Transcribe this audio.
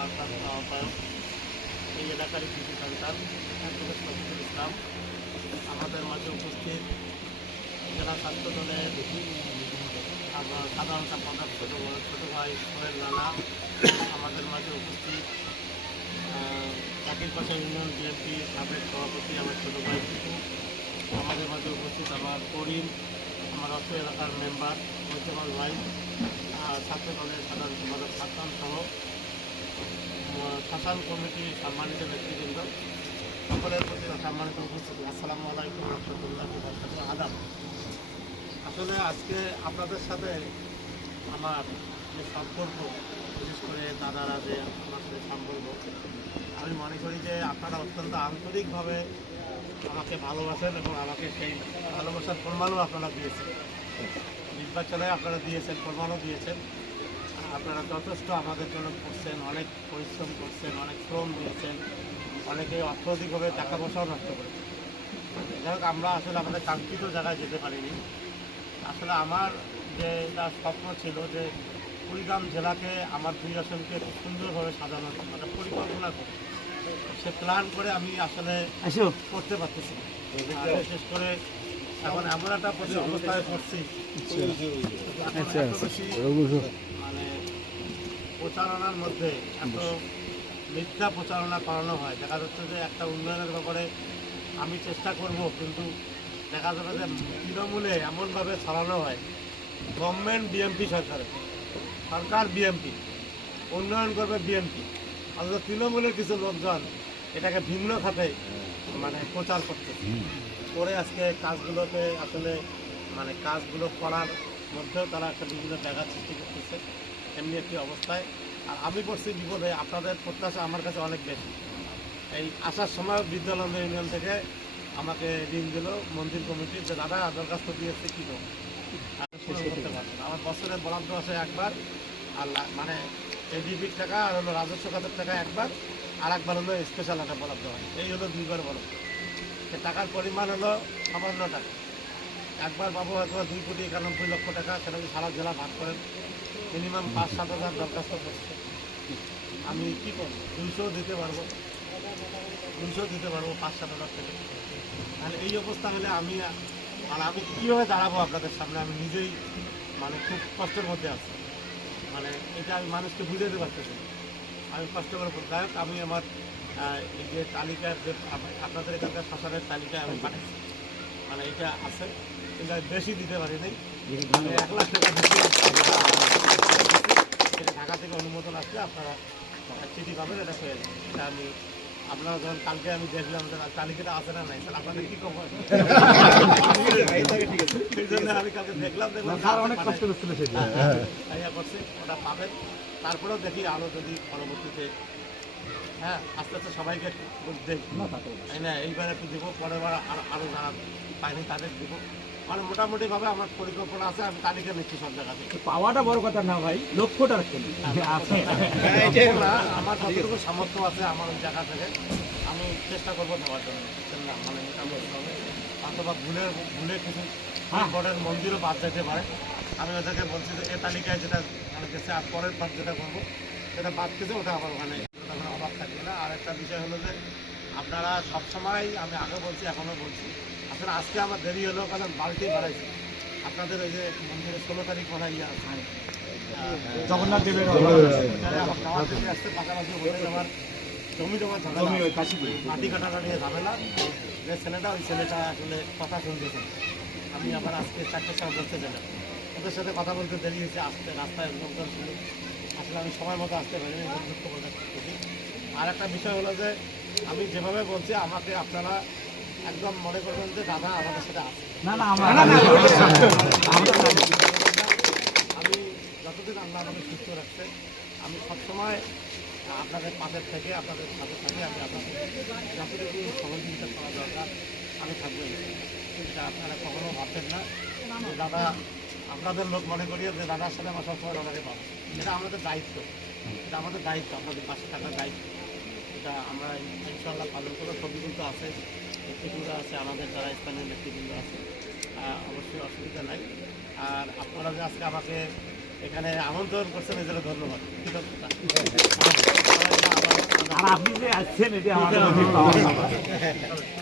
ভারপ্রাপ্ত আহ্বায়ক, এই এলাকারই কৃষি সন্তান শফিকুল ইসলাম আমাদের মাঝে উপস্থিত, জেলা ছাত্র দলের সাধারণ সম্পাদক ছোটো ভাই সোহেল রানা আমাদের মাঝে উপস্থিত, একই পাশে ইউনিয়ন বিএনপি সাবেক সভাপতি আমার ছোটো ভাই টিপু আমাদের মাঝে উপস্থিত, আমার করিম, আমার অত্র এলাকার মেম্বার মৈতমাল ভাই, ছাত্র দলের সাধারণ সম্পাদক হাসান সহ শাসন কমিটির সম্মানিত নেতৃবৃন্দ, সকলের প্রতি সম্মানিত উপস্থিতি, আসসালামু আলাইকুম রহমতুল্লাহ আদাব। আসলে আজকে আপনাদের সাথে আমার যে সম্পর্ক, বিশেষ করে দাদারা যে আমার সাথে সম্পর্ক, আমি মনে করি যে আপনারা অত্যন্ত আন্তরিকভাবে আমাকে ভালোবাসেন এবং আমাকে সেই ভালোবাসার প্রমাণও আপনারা দিয়েছেন। নির্বাচনে আপনারা দিয়েছেন, প্রমাণও দিয়েছেন। আপনারা যথেষ্ট আমাদের জন্য করছেন, অনেক পরিশ্রম করছেন, অনেক শ্রম দিয়েছেন, অনেকে অর্থনৈতিকভাবে টাকা পয়সাও নষ্ট করেছেন। যাই হোক, আমরা আসলে আমাদের কাঙ্ক্ষিত জায়গায় যেতে পারিনি। আসলে আমার যে এটা স্বপ্ন ছিল যে কুড়িগ্রাম জেলাকে আমার 2 আসনকে খুব সুন্দরভাবে সাজানোর মানে পরিকল্পনা করে, সে প্ল্যান করে আমি আসলে করতে পারতেছি। বিশেষ করে এখন এমন একটা অবস্থায় পড়ছি, মানে প্রচারণার মধ্যে এত মিথ্যা প্রচারণা করানো হয়। দেখা যাচ্ছে যে একটা উন্নয়নের ব্যাপারে আমি চেষ্টা করব, কিন্তু দেখা যাবে যে তৃণমূলে এমনভাবে ছড়ানো হয়, গভর্নমেন্ট বিএনপি সরকার বিএনপি, উন্নয়ন করবে বিএনপি, অথচ তৃণমূলের কিছু লোকজন এটাকে ভিন্ন খাতে মানে প্রচার করতে করে আজকে কাজগুলোকে আসলে মানে কাজগুলো করার মধ্যেও তারা একটা বিভিন্ন জায়গা সৃষ্টি করতেছে। এমনি একটি অবস্থায় আর আমি পড়ছি বিপদে। আপনাদের প্রত্যাশা আমার কাছে অনেক বেশি। এই আসার সময় বিদ্যালয় ইউনিয়ন থেকে আমাকে ঋণ দিল মন্দির কমিটি, যে দাদা দরখাস্ত দিয়েছে কী করবো, করতে পারবো না। আমার বছরের বরাদ্দ আছে একবার, আর মানে এডিপির টাকা আর হলো রাজস্ব খাতের টাকা একবার, আর একবার হলো স্পেশাল একটা বরাদ্দ হয়। এই হলো 2বার বরাদ্দ। সে টাকার পরিমাণ হলো সামান্য টাকা। একবার পাবো হয়তো 2,91,00,000 টাকা, সেটা যদি সারা জেলা ভাগ করেন মিনিমাম 5-7 হাজার দরখাস্ত করছে। আমি কী করবো? 200 দিতে পারবো 5-7 হাজার থেকে। তাহলে এই অবস্থা হলে আমি কীভাবে দাঁড়াবো আপনাদের সামনে? আমি নিজেই মানে খুব কষ্টের মধ্যে আছি। মানে এটা আমি মানুষকে বুঝাতে পারতেছি, আমি কষ্ট করে বলতে। যাই হোক, আমি আমার এই যে তালিকার যে আপনাদের এখানকার শ্মশানের তালিকা আমি পাঠাচ্ছি, মানে এটা আছে, কিন্তু আমি বেশি দিতে পারি নাই। আমি 1 লাখ টাকা দিচ্ছি। এটা ঢাকা থেকে অনুমোদন আসলে আপনারা চিঠি পাবেন, এটা পেয়ে যাবেন। এটা আমি আপনারা যখন কালকে আমি দেখলাম যে তালিকাটা আছে না নাই, তাহলে আপনাদের কী খবর? সেই জন্য আমি কালকে দেখলাম অনেক কষ্ট করছিল, করছি, ওটা পাবেন। তারপরেও দেখি আরও যদি পরবর্তীতে আস্তে আস্তে সবাইকে দেখি, তাই না, এইবার একটু দেবো, পরের বার আরও যারা পাইনি তাদের দেবো। মানে মোটামুটিভাবে আমার পরিকল্পনা আছে, আমি তালিকা নিচ্ছি সব জায়গা থেকে। পাওয়াটা বড় কথা না ভাই, লক্ষ্যটা আমার যতটুকু সামর্থ্য আছে আমার ওই জায়গা থেকে আমি চেষ্টা করবো দেওয়ার জন্য। না মানে মোটামুটি হবে, অথবা ভুলে কিছু বড়ের মন্দিরও বাদ যেতে পারে। আমি ওদেরকে বলছি যে এ তালিকায় যেটা মানে গেছে, আর পরের বার যেটা করবো সেটা বাদ গেছে, ওটা আমার ওখানে অভাব থাকবে না। আর একটা বিষয় হলো যে আপনারা সবসময়, আমি আগে বলছি এখনও বলছি, আসলে আজকে আমার দেরি হলো কারণ বাড়িতেই বাড়াইছে। আপনাদের ওই যে মন্দিরে 16 তারিখ মনে হয় আছে জগন্নাথ দেবের আসছে, পাশাপাশি ওদের আমার জমি জমা ঝামেলা, মাটি কাটাটা নিয়ে ঝামেলা। যে ছেলেটা, ওই ছেলেটা আসলে কথা শুনতেছে। আমি আবার আজকে 4টার সময় বলতে গেলাম, ওদের সাথে কথা বলতে দেরি হয়েছে, আসতে রাস্তায় লোকজন ছিল, আসলে আমি সময় মতো আসতে পারিনি, দুঃখ প্রকাশ করছি। আর একটা বিষয় হলো যে আমি যেভাবে বলছি আমাকে আপনারা একদম মনে করবেন যে দাদা আমাদের সাথে আছে। আমি যতদিন আল্লাহ আমাকে সুস্থ রাখছে, আমি সবসময় আপনাদের পাশের থেকে আপনাদের সাথে থাকি। আমি আপনাদের যতটুকু সহযোগিতা করা দরকার আমি থাকবো। সেটা আপনারা কখনো ভাববেন না যে দাদা আপনাদের লোক মনে করিয়ে যে দাদার সাথে আমার সবসময় দাদাকে পাবো। এটা আমাদের দায়িত্ব, এটা আমাদের দায়িত্ব, আপনাদের পাশে থাকার দায়িত্ব। এটা আমরা ইনশাআল্লাহ পালন করবো। ছবিগুলো তো আছে, নেতৃবৃন্দ আছে, আমাদের যারা স্থানীয় নেতৃবৃন্দ আছে, অবশ্যই অসুবিধা নাই। আর আপনারা যে আজকে আমাকে এখানে আমন্ত্রণ করছেন, এই জন্য ধন্যবাদ। আপনি যে আসছেন এটি আমাদের অনেক পাওয়া